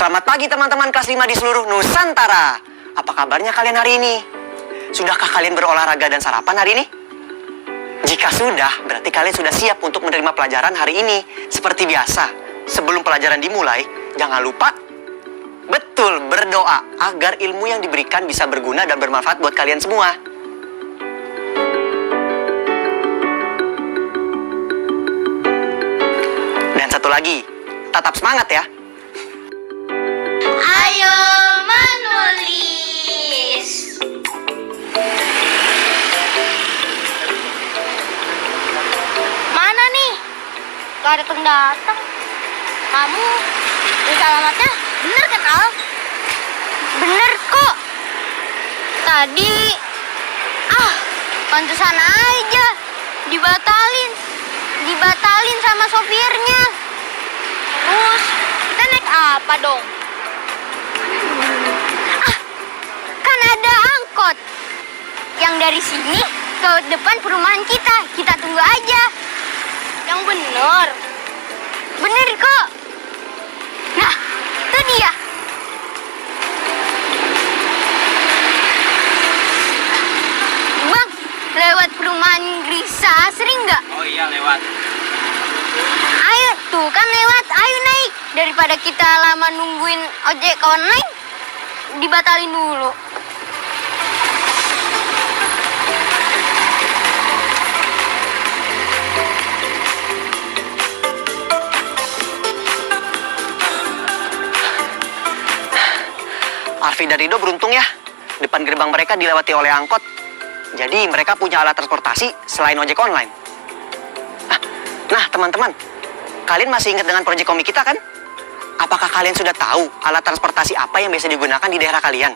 Selamat pagi teman-teman kelas 5 di seluruh Nusantara. Apa kabarnya kalian hari ini? Sudahkah kalian berolahraga dan sarapan hari ini? Jika sudah, berarti kalian sudah siap untuk menerima pelajaran hari ini. Seperti biasa, sebelum pelajaran dimulai, jangan lupa betul berdoa agar ilmu yang diberikan bisa berguna dan bermanfaat buat kalian semua. Dan satu lagi, tetap semangat ya. Ayo menulis. Mana nih? Gak ada datang. Kamu tulis alamatnya bener kan, Al? Bener kok. Tadi pantesan aja dibatalin sama sopirnya. Terus kita naik apa dong? Kan ada angkot yang dari sini ke depan perumahan kita. Kita tunggu aja. Yang bener. Bener kok. Nah, itu dia. Bang, lewat perumahan Grisa sering nggak? Oh iya, lewat. Ayo, tuh kan lewat. Ayo naik. Daripada kita lama nungguin ojek online, dibatalin dulu. Arfi dan Rido beruntung ya. Depan gerbang mereka dilewati oleh angkot. Jadi mereka punya alat transportasi selain ojek online. Nah teman-teman, kalian masih ingat dengan proyek komik kita kan? Apakah kalian sudah tahu alat transportasi apa yang biasa digunakan di daerah kalian?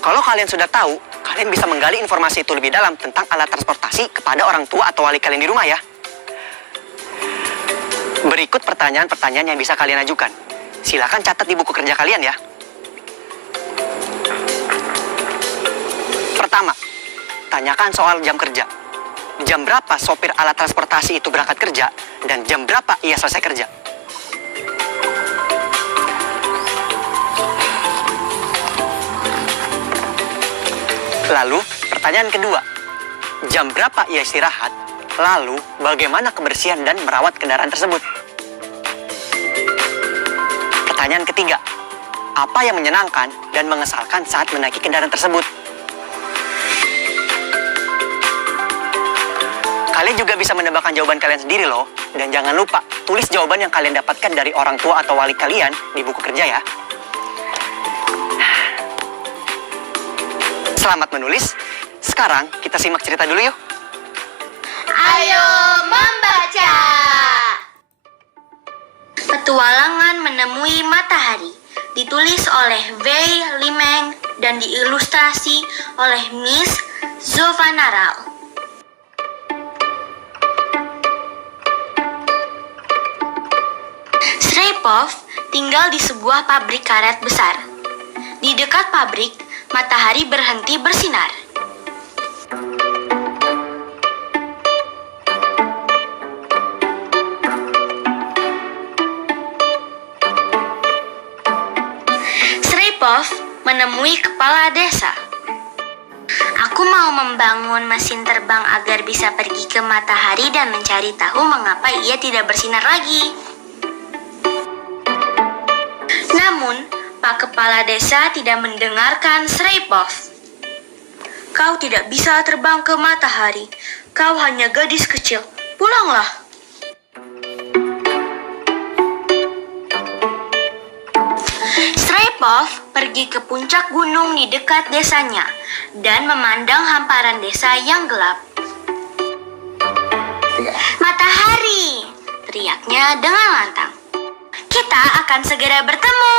Kalau kalian sudah tahu, kalian bisa menggali informasi itu lebih dalam tentang alat transportasi kepada orang tua atau wali kalian di rumah ya. Berikut pertanyaan-pertanyaan yang bisa kalian ajukan. Silakan catat di buku kerja kalian ya. Pertama, tanyakan soal jam kerja. Jam berapa sopir alat transportasi itu berangkat kerja dan jam berapa ia selesai kerja? Lalu, pertanyaan kedua, jam berapa ia istirahat? Lalu, bagaimana kebersihan dan merawat kendaraan tersebut? Pertanyaan ketiga, apa yang menyenangkan dan mengesalkan saat menaiki kendaraan tersebut? Kalian juga bisa menebakkan jawaban kalian sendiri loh. Dan jangan lupa, tulis jawaban yang kalian dapatkan dari orang tua atau wali kalian di buku kerja ya. Selamat menulis. Sekarang kita simak cerita dulu yuk. Ayo membaca. Petualangan menemui matahari. Ditulis oleh Wei Limeng dan diilustrasi oleh Miss Zovanara. Srepov tinggal di sebuah pabrik karet besar. Di dekat pabrik, matahari berhenti bersinar. Srepov menemui kepala desa. Aku mau membangun mesin terbang agar bisa pergi ke matahari dan mencari tahu mengapa ia tidak bersinar lagi. Namun, Pak Kepala Desa tidak mendengarkan Sreipov. Kau tidak bisa terbang ke matahari. Kau hanya gadis kecil. Pulanglah. Sreipov pergi ke puncak gunung di dekat desanya dan memandang hamparan desa yang gelap. Matahari, teriaknya dengan lantang. Kita akan segera bertemu.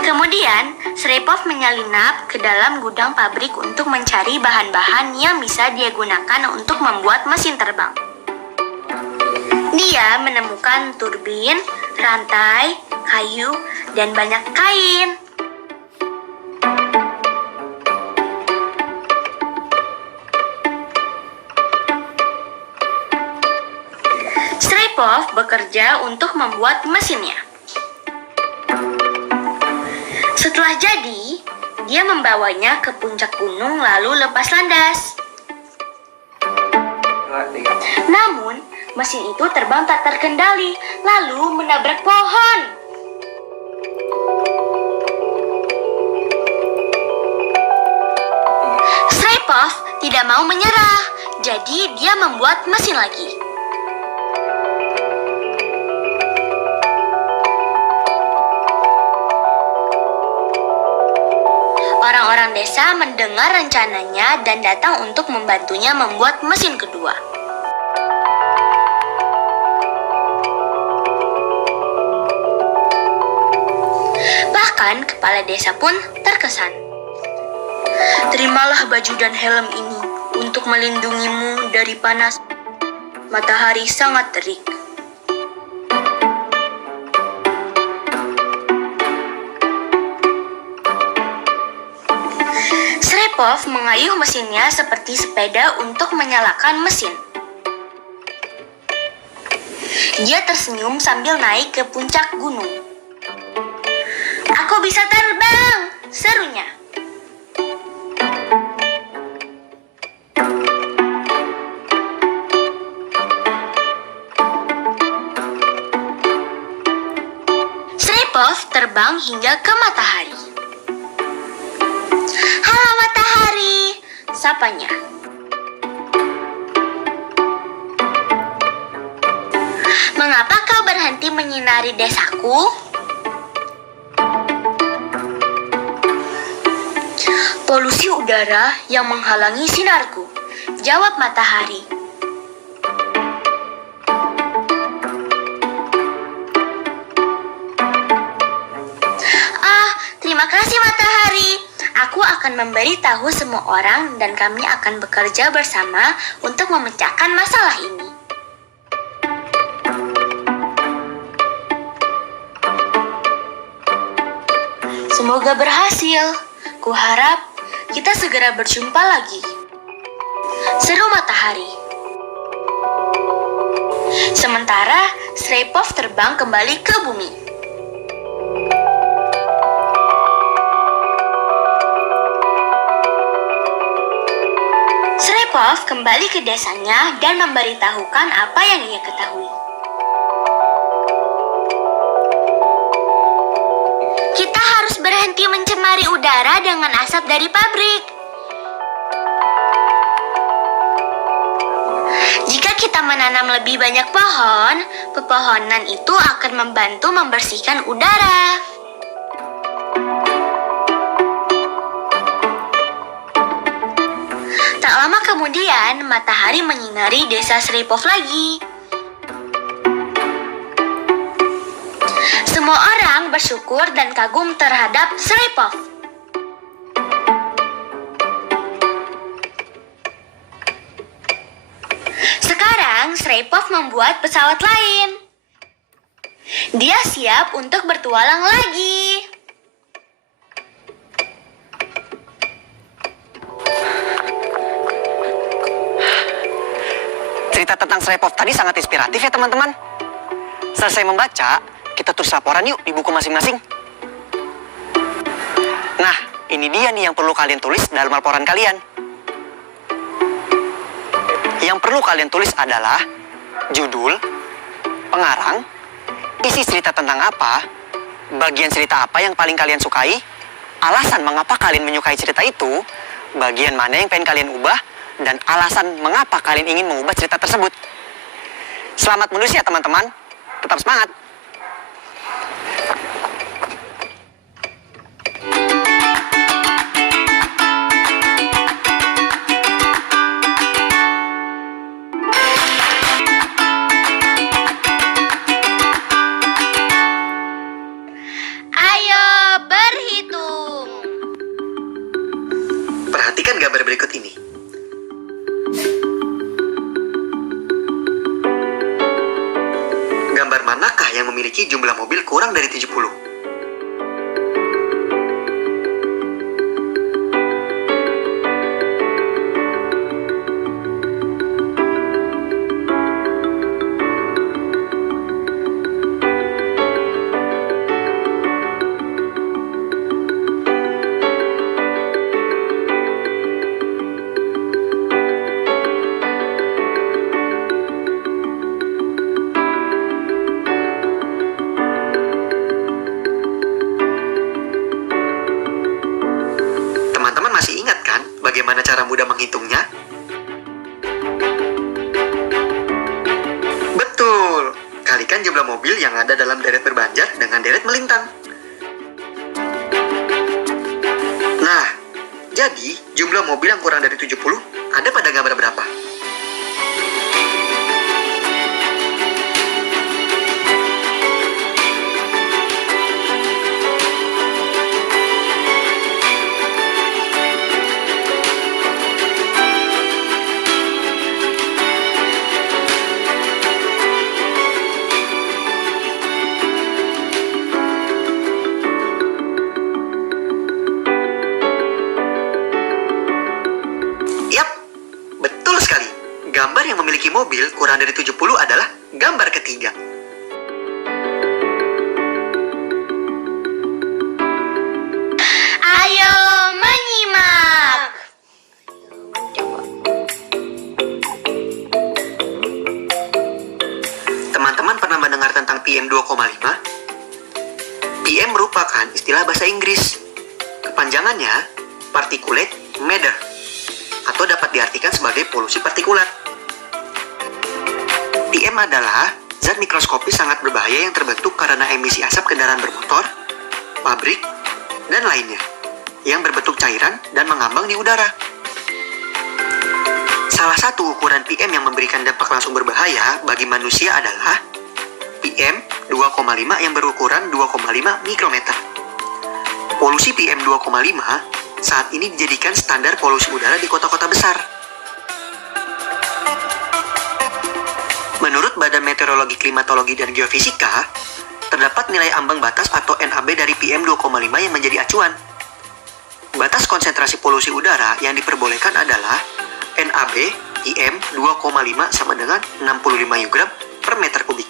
Kemudian, Sreipov menyelinap ke dalam gudang pabrik untuk mencari bahan-bahan yang bisa dia gunakan untuk membuat mesin terbang. Dia menemukan turbin, rantai, kayu, dan banyak kain. Sreipov bekerja untuk membuat mesinnya. Setelah jadi, dia membawanya ke puncak gunung lalu lepas landas. Namun, mesin itu terbang tak terkendali lalu menabrak pohon. Sreipov tidak mau menyerah, jadi dia membuat mesin lagi. Orang-orang desa mendengar rencananya dan datang untuk membantunya membuat mesin kedua. Bahkan kepala desa pun terkesan. Terimalah baju dan helm ini untuk melindungimu dari panas. Matahari sangat terik. Sreipov mengayuh mesinnya seperti sepeda untuk menyalakan mesin. Dia tersenyum sambil naik ke puncak gunung. Aku bisa terbang, serunya. Sreipov terbang hingga ke matahari. Halo matahari, sapanya. Mengapa kau berhenti menyinari desaku? Polusi udara yang menghalangi sinarku, jawab matahari. Terima kasih matahari. Aku akan memberitahu semua orang dan kami akan bekerja bersama untuk memecahkan masalah ini. Semoga berhasil. Kuharap kita segera berjumpa lagi. Seru matahari. Sementara Sreipov terbang kembali ke bumi. Sreipov kembali ke desanya dan memberitahukan apa yang ia ketahui. Kita harus berhenti mencemari udara dengan asap dari pabrik. Jika kita menanam lebih banyak pohon, pepohonan itu akan membantu membersihkan udara. Tak lama kemudian, matahari menyinari desa Sreipov lagi. Semua orang bersyukur dan kagum terhadap Sreipov. Sekarang Sreipov membuat pesawat lain. Dia siap untuk bertualang lagi. Cerita tentang Sreipov tadi sangat inspiratif ya teman-teman. Selesai membaca, kita tulis laporan yuk di buku masing-masing. Nah, ini dia nih yang perlu kalian tulis dalam laporan kalian. Yang perlu kalian tulis adalah judul, pengarang, isi cerita tentang apa, bagian cerita apa yang paling kalian sukai, alasan mengapa kalian menyukai cerita itu, bagian mana yang pengen kalian ubah, dan alasan mengapa kalian ingin mengubah cerita tersebut. Selamat menulis ya teman-teman. Tetap semangat. Ayo berhitung. Perhatikan gambar berikut ini. Gambar manakah yang memiliki jumlah mobil kurang dari 70? Teman-teman masih ingat kan bagaimana cara mudah menghitungnya? Betul, kalikan jumlah mobil yang ada dalam deret berbanjar dengan deret melintang. Nah, jadi jumlah mobil yang kurang dari 70 ada pada gambar berapa? Yap, betul sekali. Gambar yang memiliki mobil kurang dari 70 adalah gambar ketiga. Ayo menyimak. Teman-teman pernah mendengar tentang PM 2,5? PM merupakan istilah bahasa Inggris. Kepanjangannya particulate matter, atau dapat diartikan sebagai polusi partikulat. PM adalah zat mikroskopis sangat berbahaya yang terbentuk karena emisi asap kendaraan bermotor, pabrik, dan lainnya, yang berbentuk cairan dan mengambang di udara. Salah satu ukuran PM yang memberikan dampak langsung berbahaya bagi manusia adalah PM 2,5 yang berukuran 2,5 mikrometer. Polusi PM 2,5 saat ini dijadikan standar polusi udara di kota-kota besar. Menurut Badan Meteorologi, Klimatologi, dan Geofisika, terdapat nilai ambang batas atau NAB dari PM 2,5 yang menjadi acuan. Batas konsentrasi polusi udara yang diperbolehkan adalah NAB PM 2,5 sama dengan 65 mg per meter kubik.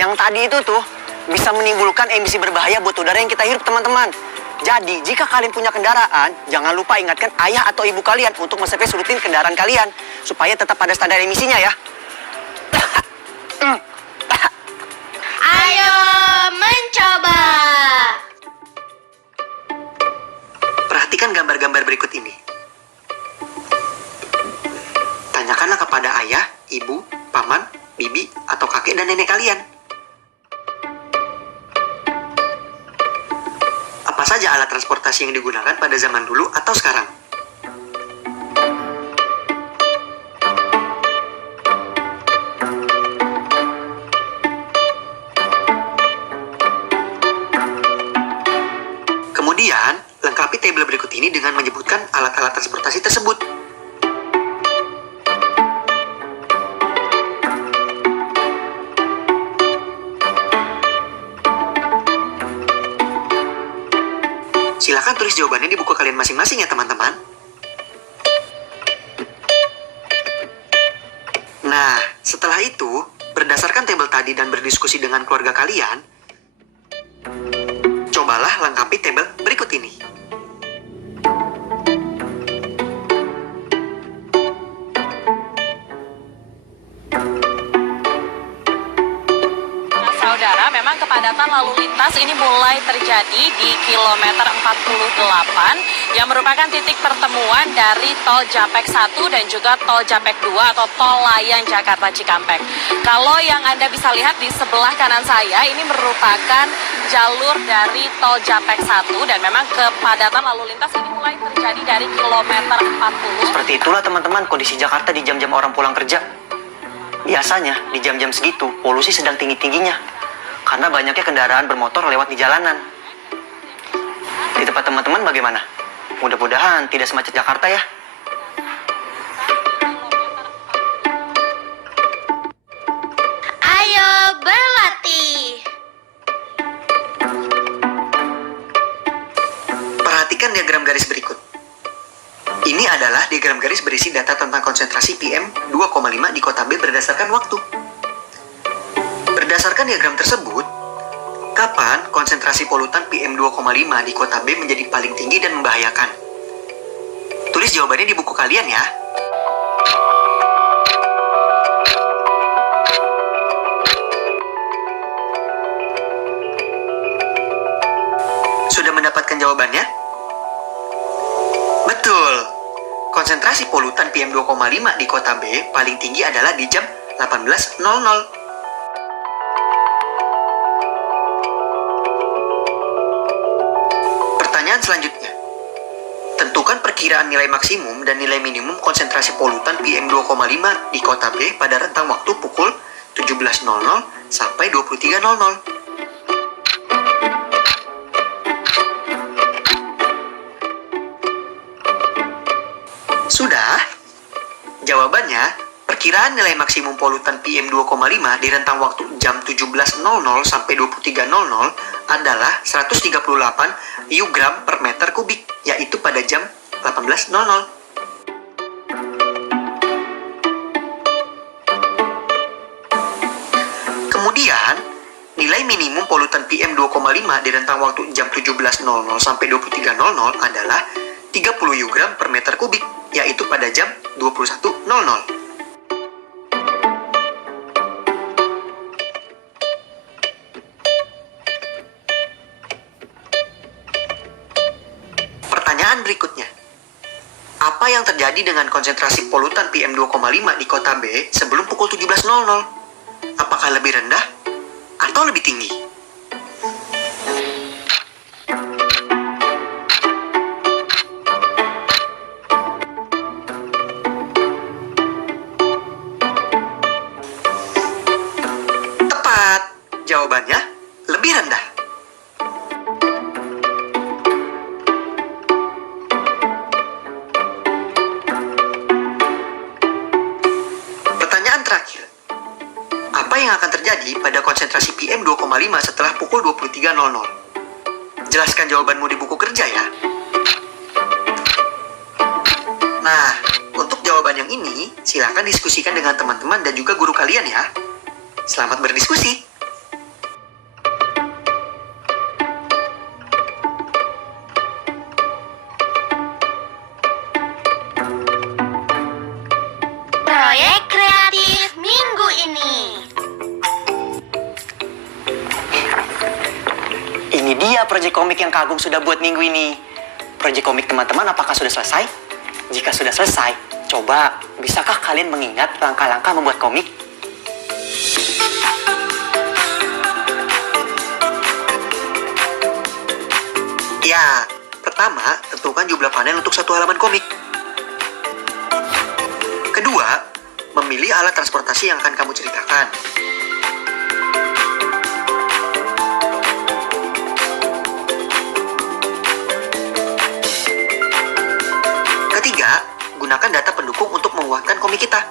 Yang tadi itu tuh bisa menimbulkan emisi berbahaya buat udara yang kita hirup, teman-teman. Jadi, jika kalian punya kendaraan, jangan lupa ingatkan ayah atau ibu kalian untuk men-service rutin kendaraan kalian supaya tetap pada standar emisinya ya. Ayo mencoba. Perhatikan gambar-gambar berikut ini. Tanyakanlah kepada ayah, ibu, paman, bibi, atau kakek dan nenek kalian. Apa saja alat transportasi yang digunakan pada zaman dulu atau sekarang? Kemudian, lengkapi tabel berikut ini dengan menyebutkan alat-alat transportasi tersebut. Silakan tulis jawabannya di buku kalian masing-masing ya teman-teman. Nah, setelah itu, berdasarkan tabel tadi dan berdiskusi dengan keluarga kalian, cobalah lengkapi tabel berikut ini. Nah, saudara, memang kepadatan lalu lintas ini mulai terjadi di kilometer 48 yang merupakan titik pertemuan dari tol Japek 1 dan juga tol Japek 2 atau tol layang Jakarta Cikampek. Kalau yang Anda bisa lihat di sebelah kanan saya ini merupakan jalur dari tol Japek 1 dan memang kepadatan lalu lintas ini mulai terjadi dari kilometer 40. Seperti itulah teman-teman kondisi Jakarta di jam-jam orang pulang kerja. Biasanya di jam-jam segitu polusi sedang tinggi-tingginya karena banyaknya kendaraan bermotor lewat di jalanan. Di tempat teman-teman bagaimana? Mudah-mudahan tidak semacet Jakarta ya. Ayo berlatih. Perhatikan diagram garis berikut. Ini adalah diagram garis berisi data tentang konsentrasi PM 2,5 di kota B berdasarkan waktu. Berdasarkan diagram tersebut, kapan konsentrasi polutan PM 2,5 di kota B menjadi paling tinggi dan membahayakan? Tulis jawabannya di buku kalian ya. Sudah mendapatkan jawabannya? Betul. Konsentrasi polutan PM 2,5 di kota B paling tinggi adalah di jam 18.00. Pertanyaan selanjutnya. Tentukan perkiraan nilai maksimum dan nilai minimum konsentrasi polutan PM 2,5 di kota B pada rentang waktu pukul 17.00 sampai 23.00. Sudah? Jawabannya, perkiraan nilai maksimum polutan PM 2,5 di rentang waktu jam 17.00 sampai 23.00 adalah 138 U-gram per meter kubik, yaitu pada jam 18.00. Kemudian, nilai minimum polutan PM 2,5 di rentang waktu jam 17.00 sampai 23.00 adalah 30 U-gram per meter kubik, yaitu pada jam 21.00. Pertanyaan berikutnya. Apa yang terjadi dengan konsentrasi polutan PM 2,5 di kota B sebelum pukul 17.00? Apakah lebih rendah atau lebih tinggi? Tepat. Jawabannya lebih rendah. Pertanyaan terakhir. Apa yang akan terjadi pada konsentrasi PM 2,5 setelah pukul 23.00? Jelaskan jawabanmu di buku kerja ya. Nah, untuk jawaban yang ini, silakan diskusikan dengan teman-teman dan juga guru kalian ya. Selamat berdiskusi. Proyek kreatif minggu ini. Ini dia proyek komik yang Kak Agung sudah buat minggu ini. Proyek komik teman-teman apakah sudah selesai? Jika sudah selesai, coba bisakah kalian mengingat langkah-langkah membuat komik? Ya, pertama, tentukan jumlah panel untuk satu halaman komik. Kedua, memilih alat transportasi yang akan kamu ceritakan. Ketiga, gunakan data pendukung untuk menguatkan komik kita.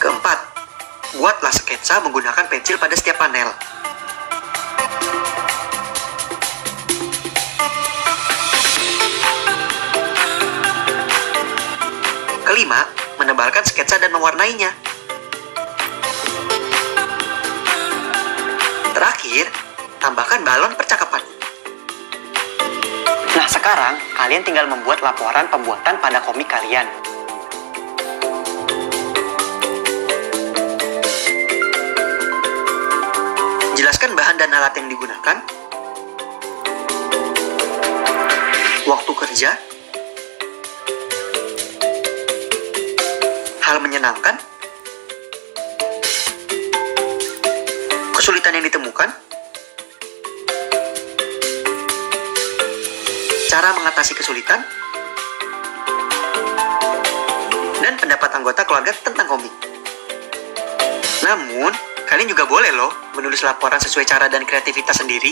Keempat, buatlah sketsa menggunakan pensil pada setiap panel. kelima, menebalkan sketsa dan mewarnainya. Terakhir, tambahkan balon percakapan. Nah, sekarang kalian tinggal membuat laporan pembuatan pada komik kalian. Jelaskan bahan dan alat yang digunakan, waktu kerja, hal menyenangkan, kesulitan yang ditemukan, cara mengatasi kesulitan, dan pendapat anggota keluarga tentang komik. Namun, kalian juga boleh loh menulis laporan sesuai cara dan kreativitas sendiri.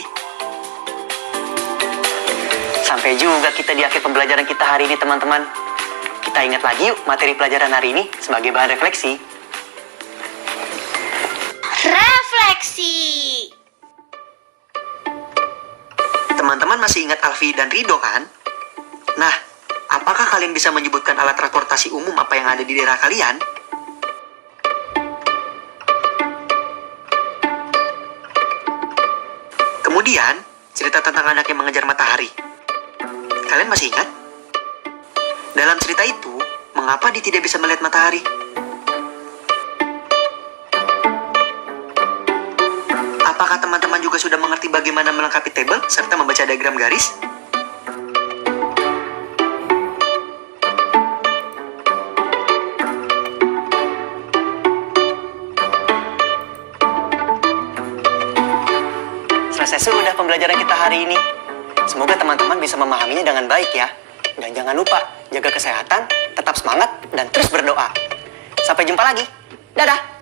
Sampai juga kita di akhir pembelajaran kita hari ini, teman-teman. Kita ingat lagi yuk materi pelajaran hari ini sebagai bahan refleksi. Refleksi. Teman-teman masih ingat Alfi dan Rido kan? Nah, apakah kalian bisa menyebutkan alat transportasi umum apa yang ada di daerah kalian? Kemudian, cerita tentang anak yang mengejar matahari. Kalian masih ingat? Dalam cerita itu, mengapa dia tidak bisa melihat matahari? Apakah teman-teman juga sudah mengerti bagaimana melengkapi tabel serta membaca diagram garis? Selesai sudah pembelajaran kita hari ini. Semoga teman-teman bisa memahaminya dengan baik ya. Dan jangan lupa, jaga kesehatan, tetap semangat, dan terus berdoa. Sampai jumpa lagi. Dadah!